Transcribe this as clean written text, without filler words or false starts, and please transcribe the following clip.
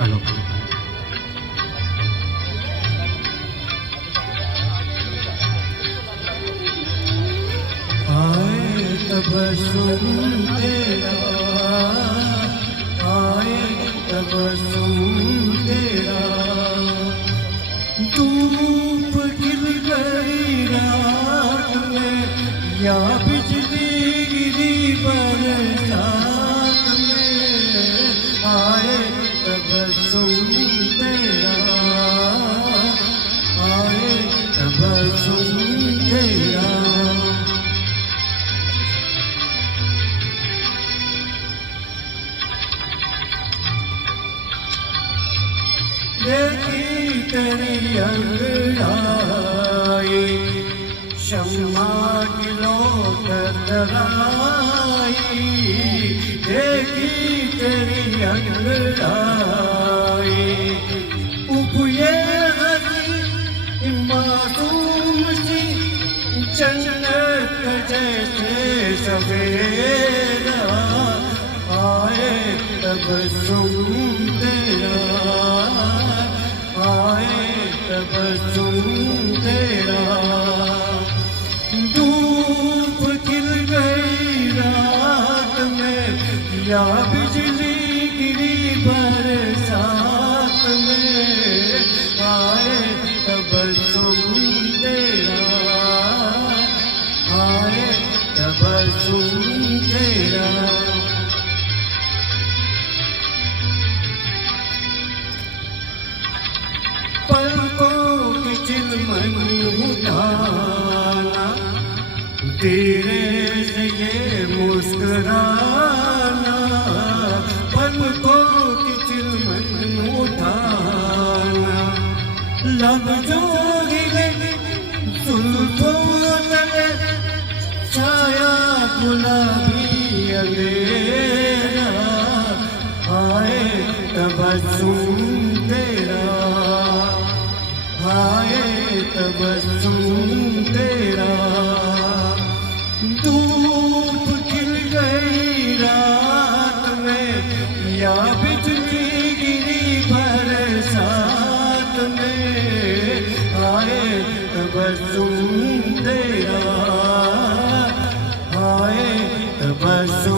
Hello आए तबस्सुम तेरा, आए तबस्सुम तेरा, धूप गिर गई रात में या बिजली गिरी बरसात में, आए तबस्सुम तेरा, आए तबस्सुम तेरा। देखी तेरी अंगड़ाई, शम्मा की लौट तराई, देखी तेरी अंगड़ाई, उपये हसी मासूम सी जन्नत जैसे सवेरा, आए तबस्सुम तेरा, आए तबस्सुम तेरा, धूप खिल गई रात में या बिजली गिरी बरसात में, आए तबस्सुम तेरा, आए तबस्सुम तेरा। पलकों की चिलमन उठाना, तेरे से ये मुस्कुराना, पलकों की चिलमन उठाना, लब जो हिले जुल्फों तले छाया गुलाबी अंधेरा, आए तबस्सुम तेरा, आए तबस्सुम तेरा, धूप खिल गई रात में या बिजली गिरी बरसात में, आए तबस्सुम तेरा, आए तबस्सुम